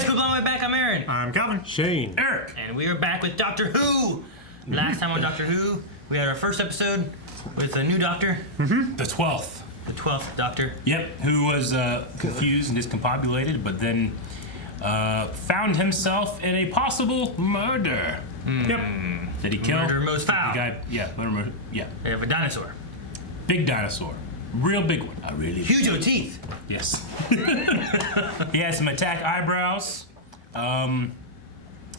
guys, cool blowing back. I'm Aaron. I'm Calvin. Shane. Eric. And we are back with Doctor Who. Last time on Doctor Who, we had our first episode with a new doctor. Mm-hmm. The 12th. The 12th Doctor. Yep, who was confused and discombobulated, but then found himself in a possible murder. Yep. Did he kill? Murder most foul. The guy, murder. They have a dinosaur. Big dinosaur. Real big one. A really huge with teeth. Yes. He had some attack eyebrows.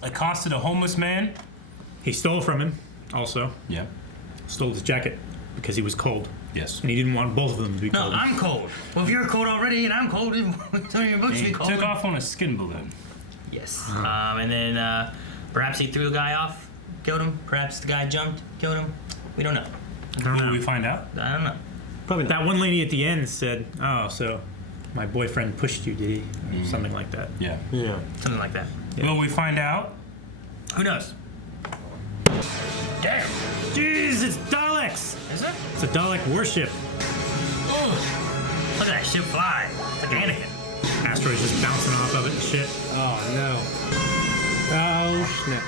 Accosted a homeless man. He stole from him, also. Yeah. Stole his jacket because he was cold. Yes. And he didn't want both of them to be cold. No, I'm cold. Well, if you're cold already and I'm cold, you're both to be cold. He took off on a skin balloon. Yes. And then perhaps he threw the guy off, killed him. Perhaps the guy jumped, killed him. We don't know. Will we find out? I don't know. Probably that one lady at the end said, "Oh, so my boyfriend pushed you, did he?" Or something like that. Yeah. Yeah. Something like that. Yeah. Will we find out? Who knows? Damn. Jeez, it's Daleks. Is it? It's a Dalek warship. Ooh. Look at that ship fly. It's like Anakin. Asteroids just bouncing off of it and shit. Oh no. Oh snap.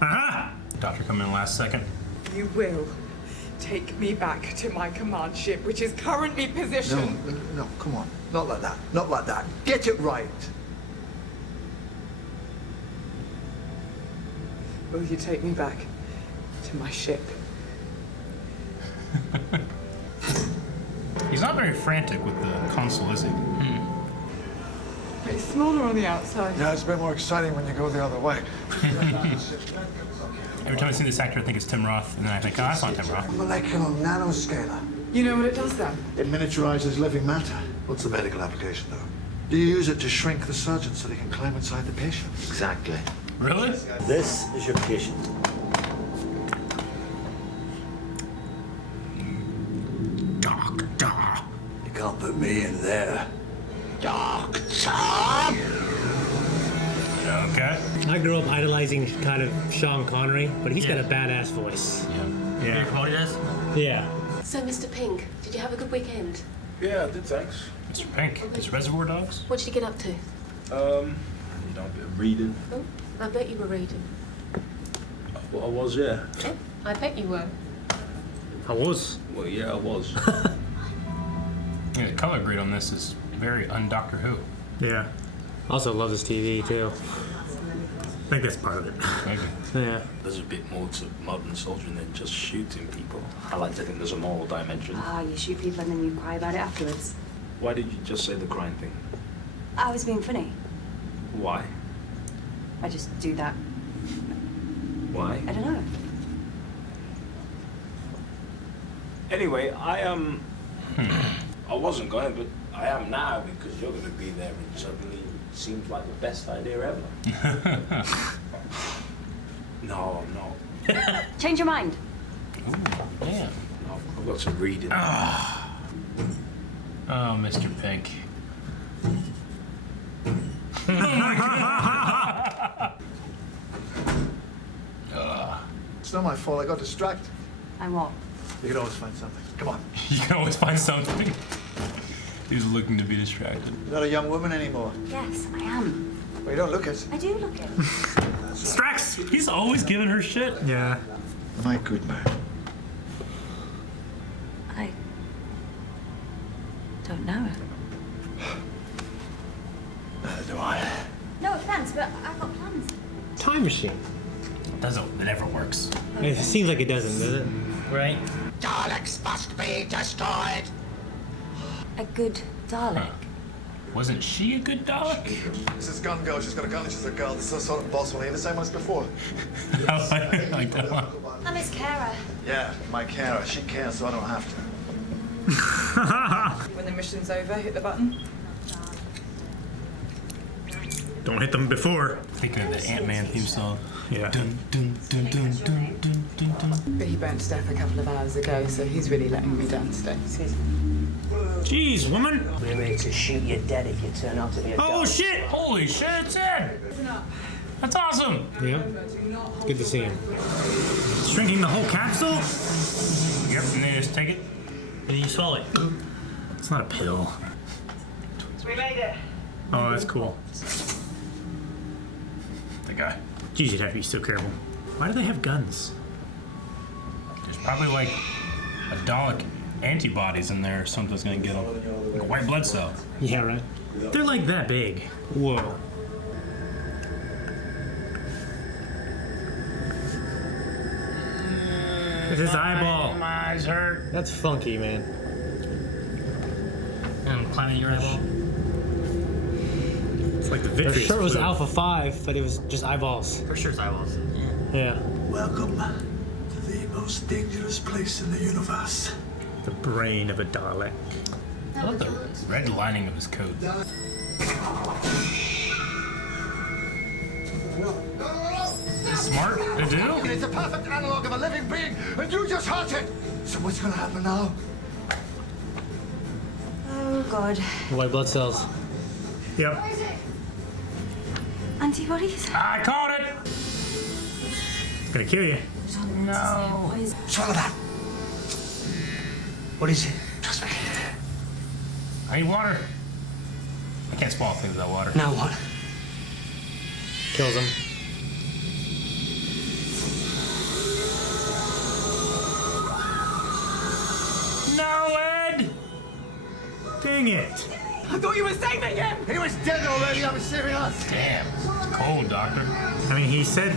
Aha! Doctor come in last second. You will take me back to my command ship, which is currently positioned. No, come on. Not like that. Not like that. Get it right. Will you take me back to my ship? He's not very frantic with the console, is he? It's smaller on the outside. Yeah, it's a bit more exciting when you go the other way. Every time I see this actor, I think it's Tim Roth, and then I think, oh, that's not Tim Roth. Molecular nanoscaler. You know what it does then? It miniaturizes living matter. What's the medical application, though? Do you use it to shrink the surgeon so they can climb inside the patient? Exactly. Really? This is your patient. Doctor. You can't put me in there. Okay. I grew up idolizing kind of Sean Connery, but he's got a badass voice. Yeah. What he does? Yeah. So, Mr. Pink, did you have a good weekend? Yeah, I did, thanks. Mr. Pink, it's Reservoir Dogs. What did you get up to? You know, a bit of reading. Oh, I bet you were reading. Well, I was, yeah. Yeah, I bet you were. I was. Well, yeah, I was. Yeah, the color grade on this is very un-Doctor Who. Yeah. Also love this TV too. I think that's part of it. Maybe. Yeah. There's a bit more to modern soldiering than just shooting people. I like to think there's a moral dimension. You shoot people and then you cry about it afterwards. Why did you just say the crying thing? I was being funny. Why? I just do that. Why? I don't know. Anyway, I wasn't going, but I am now because you're going to be there and suddenly it seems like the best idea ever. No, I'm not. Change your mind. Yeah. I've got some reading. Oh, Mr. Pink. It's not my fault. I got distracted. And what? You can always find something. Come on. You can always find something. He's looking to be distracted. You're not a young woman anymore. Yes, I am. Well, you don't look it. I do look it. Strax! He's always giving her shit. Yeah. Am I a good man? I don't know. Neither do I. No offense, but I've got plans. Time machine. It never works. It seems like it doesn't, does it? Right? Daleks must be destroyed. A good Dalek. Wasn't she a good Dalek? This is gun girl. She's got a gun and she's a girl. This is the sort of boss one. The same one as before. I like that one. I'm his carer. Yeah, my carer. She cares, so I don't have to. When the mission's over, hit the button. Don't hit them before. Thinking of the Ant-Man theme song. Yeah. Dun, dun, dun, dun, dun, dun, dun, dun. But he burnt to death a couple of hours ago, so he's really letting me down today. Jeez, woman. We're ready to shoot you dead if you turn out to be a Oh, Dalek. shit! Holy shit, it's Ed! That's awesome! Yeah. Good to see him. Shrinking the whole capsule? Yep, and then just take it. And you swallow it. It's not a pill. We made it. Oh, that's cool. The guy. Geez, you'd have to be so careful. Why do they have guns? There's probably like a Dalek antibodies in there or something's gonna get them. Like a white blood cell. Yeah, right. They're like that big. Whoa. It's his eyeball. My eyes hurt. That's funky, man. And climbing your eyeball. It's like the For vitreous sure it was fluid. Alpha 5, but it was just eyeballs. For sure it's eyeballs. Yeah. Welcome to the most dangerous place in the universe. The brain of a Dalek. I love the red lining of his coat. Smart to do? It's a perfect analog of a living being, and you just hurt it. So what's gonna happen now? Oh, God. White blood cells. Yep. Antibodies? I caught it! It's gonna kill you. No. What is... Swallow that. What is it? Trust me. I need water. I can't swallow things without water. Now what? Kills him. No, Ed! Dang it. I thought you were saving him. He was dead already. I was saving us. Damn. It's cold, Doctor. I mean, he said,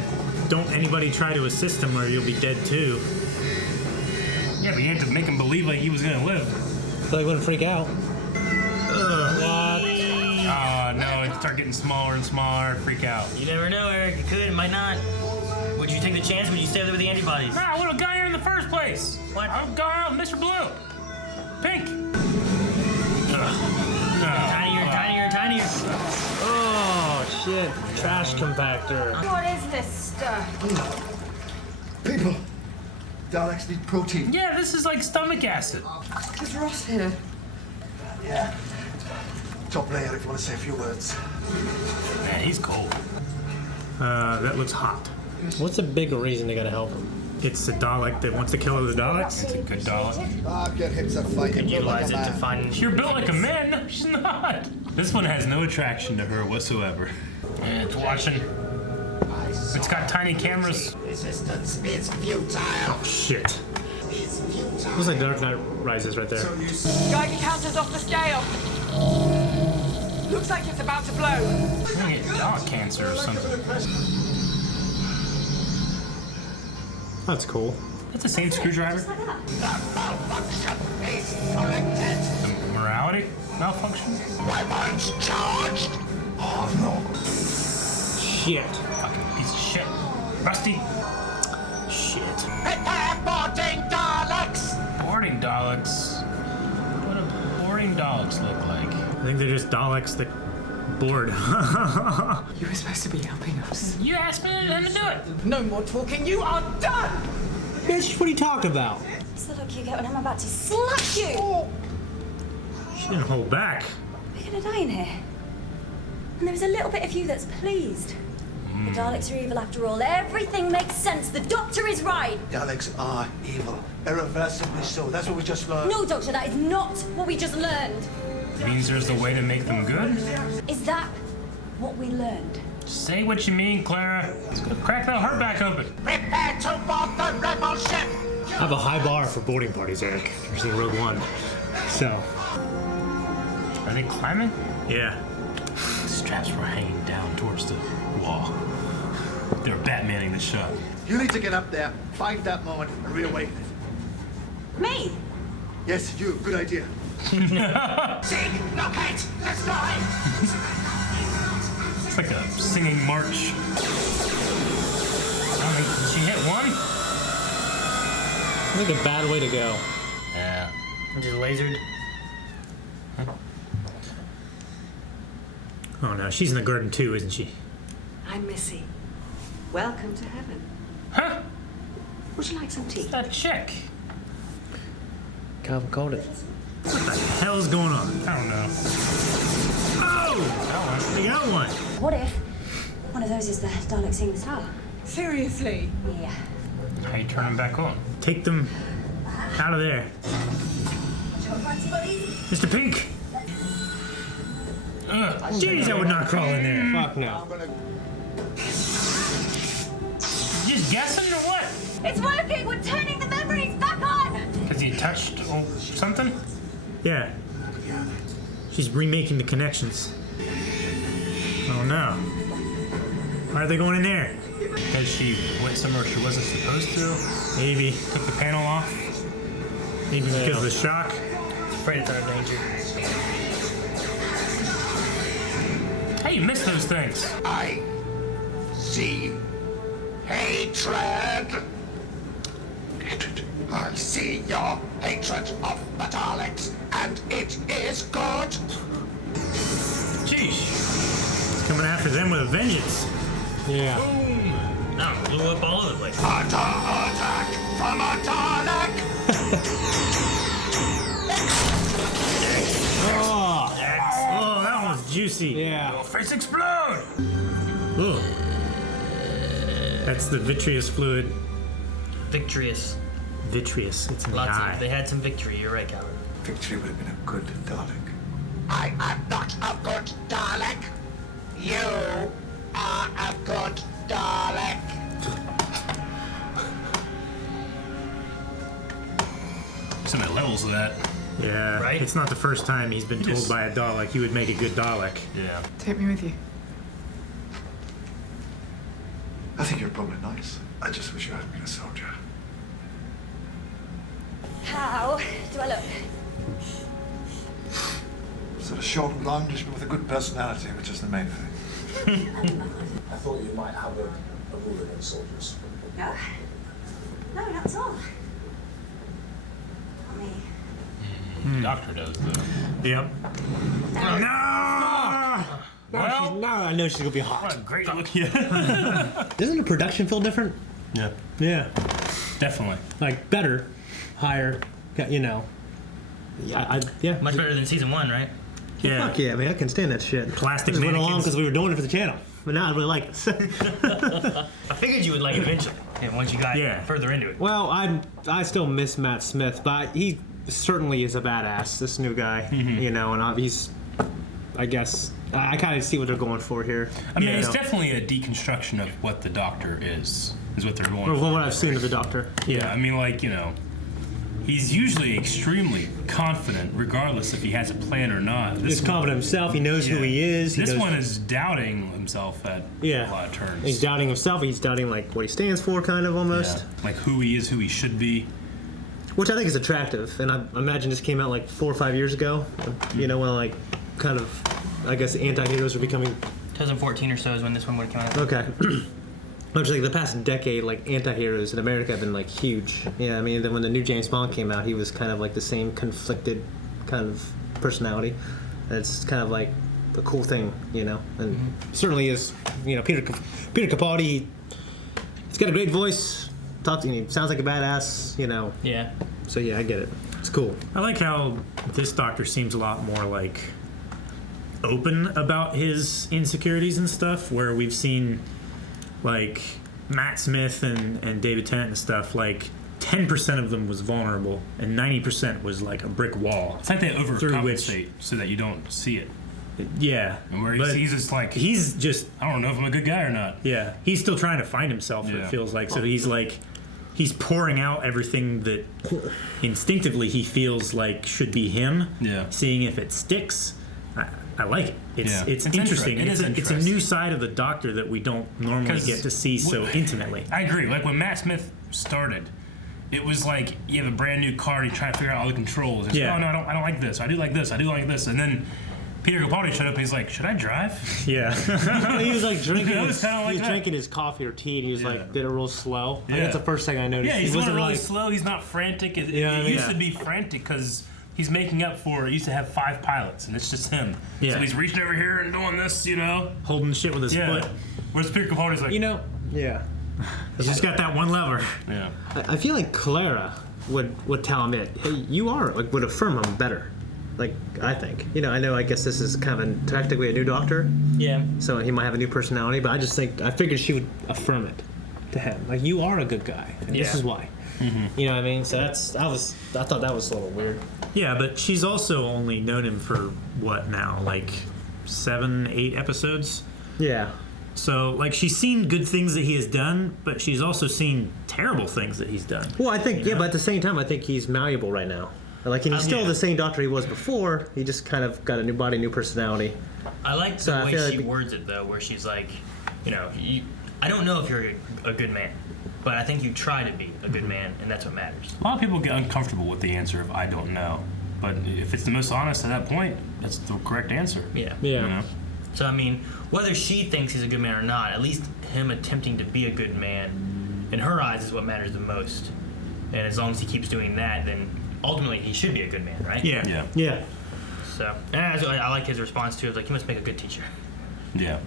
don't anybody try to assist him or you'll be dead too. Yeah, but you had to make him believe like he was gonna live. So he wouldn't freak out. Ugh. Oh, no, it'd start getting smaller and smaller. Freak out. You never know, Eric. It could, it might not. Would you take the chance? Would you stay there with the antibodies? Nah, I would have gone here in the first place. What? I would have gone out with Mr. Blue. Pink. No. Tinier. Oh, shit. Trash compactor. What is this stuff? People, Daleks need protein. Yeah, this is like stomach acid. Is Ross here? Yeah. Top layer if you want to say a few words. Man, he's cold. That looks hot. What's the big reason they gotta help him? It's a Dalek that wants to kill other Daleks. It's a good Dalek. Get him to fight. Could utilize it to find. You're built like a man. No, she's not. This one has no attraction to her whatsoever. Yeah, it's watching. It's got tiny cameras. Resistance is futile. Oh, shit. Looks like Dark Knight Rises right there. Geiger counter's off the scale. Looks like it's about to blow. I'm gonna get dog cancer or something. That's cool. That's the same screwdriver. Just like that. The morality malfunction. Weapons charged. Oh no. Shit. Fucking piece of shit. Rusty. Shit. Prepare boarding Daleks. Boarding Daleks. What do boarding Daleks look like? I think they're just Daleks that bored. You were supposed to be helping us. You asked me to do it. No more talking. You are done. Bitch, what are you talking about? It's the look you get when I'm about to slap you. She didn't hold back. We're gonna die in here. And there's a little bit of you that's pleased. The Daleks are evil after all. Everything makes sense. The Doctor is right. Daleks are evil. Irreversibly so. That's what we just learned. No, Doctor, that is not what we just learned. Means there's a way to make them good? Is that what we learned? Say what you mean, Clara. Let's go crack that heart back open. Prepare to board the rebel ship. I have a high bar for boarding parties, Eric. You're seeing Rogue One. So, Are they climbing? Yeah. The straps were hanging down towards the wall. They were Batmaning the shot. You need to get up there, find that moment, and reawaken it. Me? Yes, you. Good idea. Sig, locate. Let's fly. It's like a singing march. Did she hit one? I think a bad way to go. Yeah. Just lasered. Oh no, she's in the garden too, isn't she? I'm Missy. Welcome to heaven. Huh? Would you like some tea? That chick. Calvin called it. What the hell's going on? I don't know. Oh! They got one. What if one of those is the Dalek seeing the star? Seriously? Yeah. How you turn them back on? Take them out of there. Mr. Pink! Jeez, I would not crawl in there. Fuck no. You just guessing or what? It's working! We're turning the memories back on! Because you touched something? Yeah. She's remaking the connections. Oh no. Why are they going in there? Because she went somewhere she wasn't supposed to. Maybe. Took the panel off. Maybe because of the shock. Afraid it's out of danger. Hey, you missed those things. I see hatred. I see your hatred of the Daleks, and it is good. Sheesh. It's coming after them with a vengeance. Yeah. Boom! Now blew up all over the place. Attack from a Dalek. Oh, that one was juicy. Yeah. Your face explode. Ooh. That's the vitreous fluid. Victorious. Vitreous. It's in the Lots eye. of. They had some victory. You're right, Calvin. Victory would have been a good Dalek. I am not a good Dalek. You are a good Dalek. So many levels of that. Yeah. Right? It's not the first time he's been told by a Dalek he would make a good Dalek. Yeah. Take me with you. I think you're probably nice. I just wish you hadn't been a soldier. How do I look? Sort of short and blondish, but with a good personality, which is the main thing. I thought you might have a rule against soldiers. No. No, not at all. Not me. The doctor does, though. Yep. No! Now I know she's gonna be What a hot. great look. Yeah. Doesn't the production feel different? Yeah. Yeah. Definitely. Like better, higher. You know. Yeah. Yeah. Much better than season 1, right? Yeah. Fuck yeah, I mean, I can stand that shit. Plastic I just went along mannequins. because we were doing it for the channel, but now I really like it. I figured you would like it eventually. And once you got further into it. Well, I still miss Matt Smith, but he certainly is a badass. This new guy, you know, and he's. I guess I kind of see what they're going for here. I mean, it's definitely a deconstruction of what the Doctor is what they're going Or for. what I've seen of the Doctor. Yeah, I mean, like, you know, he's usually extremely confident, regardless if he has a plan or not. He's confident himself. He knows who he is. This one is doubting himself at a lot of turns. He's doubting himself. He's doubting like what he stands for, kind of almost. Yeah. Like who he is, who he should be. Which I think is attractive, and I imagine this came out like 4 or 5 years ago. You know, when like kind of, I guess, anti-heroes are becoming. 2014 or so is when this one would have come out. Okay. Which like the past decade, like anti-heroes in America have been like huge. Yeah, I mean, then when the new James Bond came out, he was kind of like the same conflicted kind of personality. And it's kind of like a cool thing, you know. And certainly is, you know, Peter Capaldi. He's got a great voice. He sounds like a badass, you know. Yeah. So yeah, I get it. It's cool. I like how this Doctor seems a lot more like open about his insecurities and stuff, where we've seen like Matt Smith and David Tennant and stuff, like 10% of them was vulnerable and 90% was like a brick wall. It's like they overcompensate so that you don't see it. Yeah. And where he's just like, he's just, I don't know if I'm a good guy or not. Yeah. He's still trying to find himself, it feels like. So he's like, he's pouring out everything that instinctively he feels like should be him. Yeah. Seeing if it sticks. I like it. It's interesting. It is it's a new side of the Doctor that we don't normally get to see so intimately. I agree. Like when Matt Smith started, it was like you have a brand new car and you try to figure out all the controls. It's like, oh no, I don't like this. I do like this. I do like this. And then Peter Capaldi showed up and he's like, should I drive? Yeah. He was like drinking. It His, was kinda like he was that. drinking his coffee or tea, and he was like, did it real slow. I think that's the first thing I noticed. Yeah, he's he going wasn't really like, slow. He's not frantic. It Yeah, I mean, used to be frantic because he's making up for. It used to have 5 pilots, and it's just him. Yeah. So he's reaching over here and doing this, you know, holding shit with his foot. Whereas Peter Capaldi's like, you know, He's just got that one lever. Yeah. I feel like Clara would tell him that, hey, you are, like, would affirm him better. Like, I think. You know, I guess this is kind of technically a new Doctor. Yeah. So he might have a new personality, but I figured she would affirm it to him. Like, you are a good guy, and this is why. You know what I mean? So I thought that was a little weird. Yeah, but she's also only known him for what now, like 7, 8 episodes. Yeah. So like she's seen good things that he has done, but she's also seen terrible things that he's done. Well, I think but at the same time, I think he's malleable right now. Like, and he's still the same Doctor he was before. He just kind of got a new body, new personality. I like the way she words it though, where she's like, I don't know if you're a good man, but I think you try to be a good man, and that's what matters. A lot of people get uncomfortable with the answer of I don't know. But if it's the most honest at that point, that's the correct answer. Yeah. Yeah. So, I mean, whether she thinks he's a good man or not, at least him attempting to be a good man, in her eyes, is what matters the most. And as long as he keeps doing that, then ultimately he should be a good man, right? Yeah. So, I like his response too. It's like, you must make a good teacher. Yeah.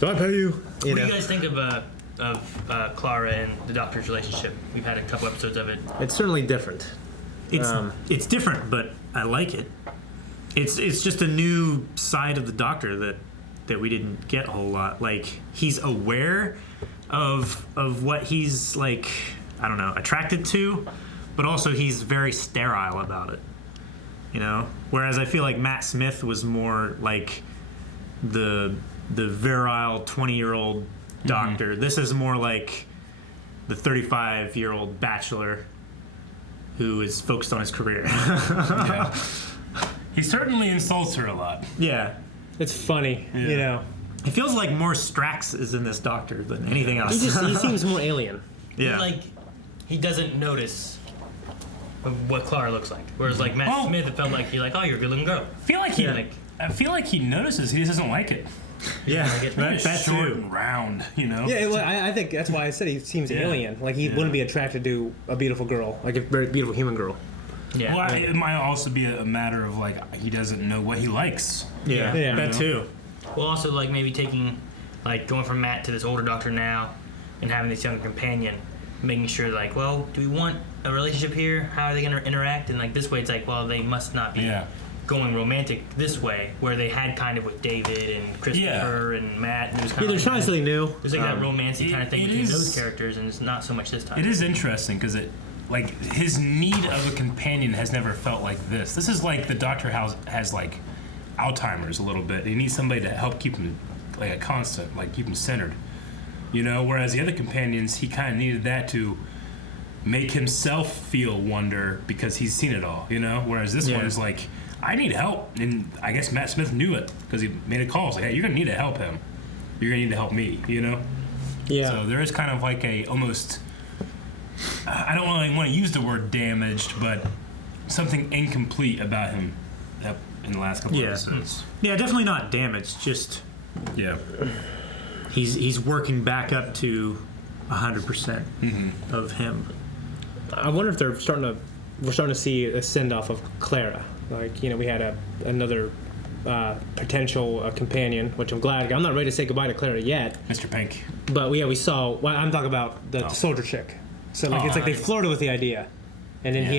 Do I pay you? What do you guys think of Clara and the Doctor's relationship? We've had a couple episodes of it. It's certainly different. It's different, but I like it. It's just a new side of the Doctor that we didn't get a whole lot. Like, he's aware of what he's, like, I don't know, attracted to, but also he's very sterile about it. Whereas I feel like Matt Smith was more like the virile 20-year-old Doctor. This is more like the 35-year-old bachelor who is focused on his career. Yeah. He certainly insults her a lot. Yeah. It's funny, It feels like more Strax is in this Doctor than anything else. He seems more alien. Yeah. Like, he doesn't notice what Clara looks like. Whereas, like, Matt Smith, it felt like you're like, oh, you're a good-looking girl. I feel like he notices. He just doesn't like it. Yeah, that's short and round, Yeah, well, I think that's why I said he seems alien. Like, he wouldn't be attracted to a beautiful girl, like a very beautiful human girl. Yeah. Well, it might also be a matter of, like, he doesn't know what he likes. Yeah, that too. Well, also, like, maybe going from Matt to this older Doctor now and having this younger companion, making sure, like, well, do we want a relationship here? How are they going to interact? And, like, this way it's like, well, they must not be going romantic this way, where they had kind of with David and Christopher and Matt. And it was kind they're trying something new. There's like that romancy kind of thing between those characters, and it's not so much this time. It is interesting because his need of a companion has never felt like this. This is like the Doctor has like Alzheimer's a little bit. He needs somebody to help keep him like a constant, like keep him centered. Whereas the other companions, he kind of needed that to make himself feel wonder because he's seen it all. Whereas this one is like, I need help, and I guess Matt Smith knew it because he made a call. It's like, hey, you're gonna need to help him. You're gonna need to help me. Yeah. So there is kind of like a almost. I don't really want to use the word damaged, but something incomplete about him in the last couple of episodes. Yeah, definitely not damaged. Just he's working back up to 100% of him. I wonder if we're starting to see a send off of Clara. Like, we had another potential companion, which I'm glad. I'm not ready to say goodbye to Clara yet. Mr. Pink. But we saw. Well, I'm talking about the soldier chick. So it's like they flirted with the idea, and then he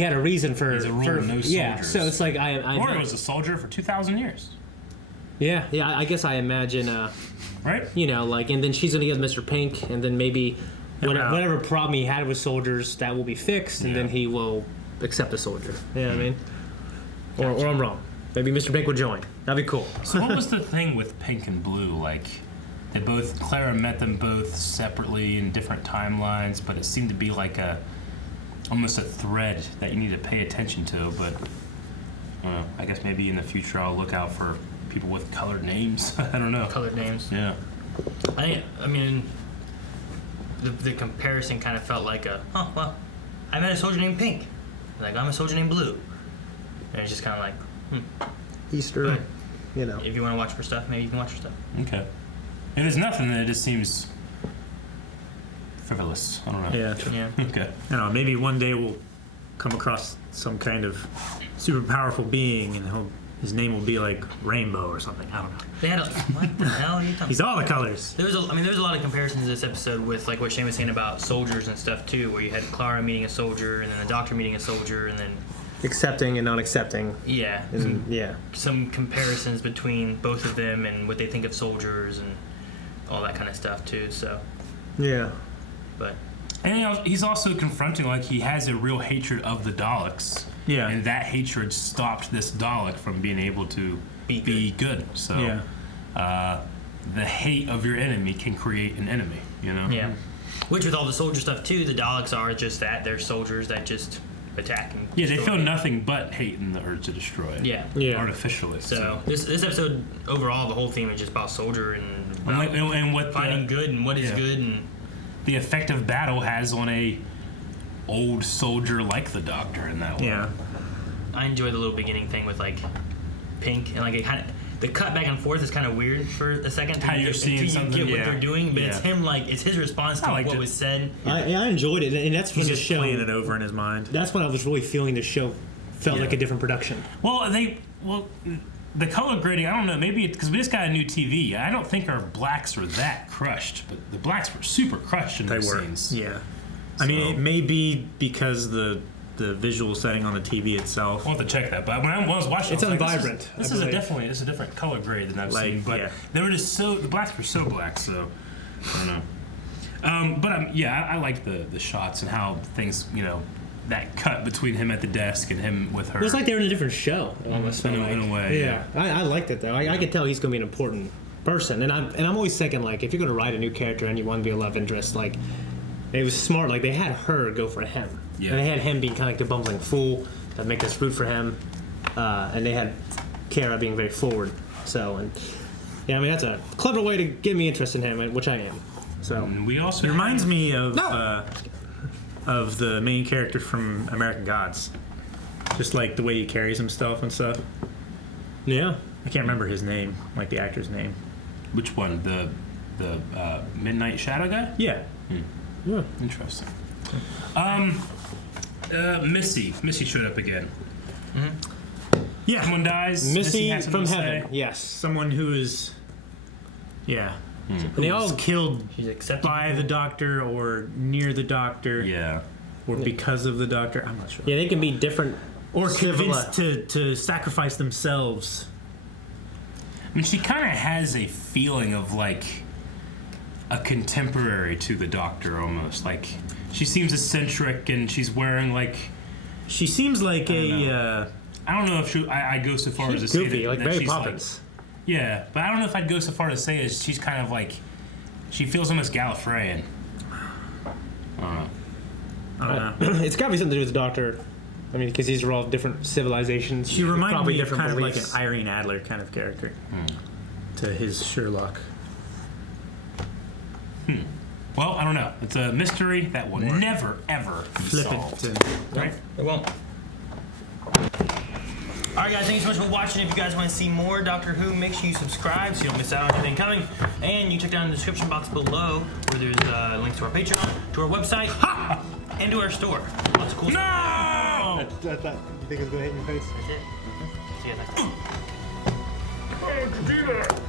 had a reason for. There's a rule of no soldiers. Yeah, so it's like Kuro was a soldier for 2,000 years. Yeah. I guess I imagine. Right. And then she's gonna get Mr. Pink, and then maybe whatever problem he had with soldiers that will be fixed, and then he will accept a soldier. You know what I mean? Or I'm wrong. Maybe Mr. Pink will join. That'd be cool. So what was the thing with Pink and Blue? Like, Clara met them both separately in different timelines, but it seemed to be like almost a thread that you need to pay attention to. But I guess maybe in the future I'll look out for people with colored names. I don't know. Colored names. Yeah. I mean, the comparison kind of felt like I met a soldier named Pink. Like, I'm a soldier named Blue. And it's just kind of like, Easter, If you want to watch for stuff, maybe you can watch for stuff. Okay. If there's nothing, then it just seems frivolous. I don't know. Yeah. Okay. I don't know. Maybe one day we'll come across some kind of super powerful being, and his name will be like Rainbow or something. I don't know. They had what the hell are you talking? He's all the colors. There was a lot of comparisons in this episode with like what Shane was saying about soldiers and stuff too, where you had Clara meeting a soldier, and then the Doctor meeting a soldier, and then accepting and not accepting. Yeah. Some comparisons between both of them and what they think of soldiers and all that kind of stuff too. So. Yeah. But. And he's also confronting, like, he has a real hatred of the Daleks. Yeah. And that hatred stopped this Dalek from being able to be good. So, the hate of your enemy can create an enemy, you know? Yeah. Which, with all the soldier stuff, too, the Daleks are just that. They're soldiers that just attack and Yeah, they destroy. feel nothing but hate in the urge to destroy. Yeah. Artificially. So this episode, overall, the whole theme is just about soldier and about and what fighting good and what is good and the effect of battle has on a old soldier like the Doctor in that way. Yeah. I enjoy the little beginning thing with like Pink and like it kind of the cut back and forth is kind of weird for a second. How you're seeing something, you get what they're doing, but it's him like it's his response to what was said. I enjoyed it, and that's when He's the just show playing it over in his mind. That's when I was really feeling the show felt like a different production. Well, the color grading, I don't know, maybe because we just got a new TV. I don't think our blacks were that crushed, but the blacks were super crushed in those scenes. Yeah. I mean, it may be because the visual setting on the TV itself. I'll have to check that, but when I was watching, it's unvibrant. This is a different color grade than I've seen, but they were just the blacks were so black, so I don't know. But I like the shots and how things, that cut between him at the desk and him with her. It was like they were in a different show, almost. In a way, yeah. I liked it though. I could tell he's gonna be an important person, and I'm always thinking like if you're gonna write a new character and you want to be a love interest, like it was smart. Like they had her go for him. Yeah. And they had him being kind of like the bumbling fool that make us root for him, and they had Kara being very forward. So, and I mean that's a clever way to get me interested in him, which I am. So and we also it reminds me of the main character from American Gods, just like the way he carries himself and stuff. Yeah, I can't remember his name, like the actor's name. Which one? The Midnight Shadow guy? Yeah. Yeah. Interesting. Missy showed up again. Mm-hmm. Yeah. Someone dies. Missy has from something to heaven. say. Yes. Someone who is, And they all killed by the Doctor or near the Doctor. Yeah. Or because of the Doctor. I'm not sure. Yeah, they can be different. Or convinced to sacrifice themselves. I mean, she kind of has a feeling of like a contemporary to the Doctor almost. Like she seems eccentric and she's wearing like. She seems like I don't know if I go so far as to say goofy, that, like that Mary she's Poppins. Yeah, but I don't know if I'd go so far to say as she's kind of like she feels almost Gallifreyan. I don't know. It's got to be something to do with the Doctor. I mean, because these are all different civilizations. She reminded probably me of different kind beliefs. of like an Irene Adler kind of character to his Sherlock. Well, I don't know. It's a mystery that will never ever be solved. Right? It won't. Alright guys, thank you so much for watching. If you guys want to see more Doctor Who, make sure you subscribe so you don't miss out on anything coming. And you check down in the description box below where there's links to our Patreon, to our website, and to our store. Lots of cool stuff. You think it's going to hit your face? That's it. See you next time. How'd you do that?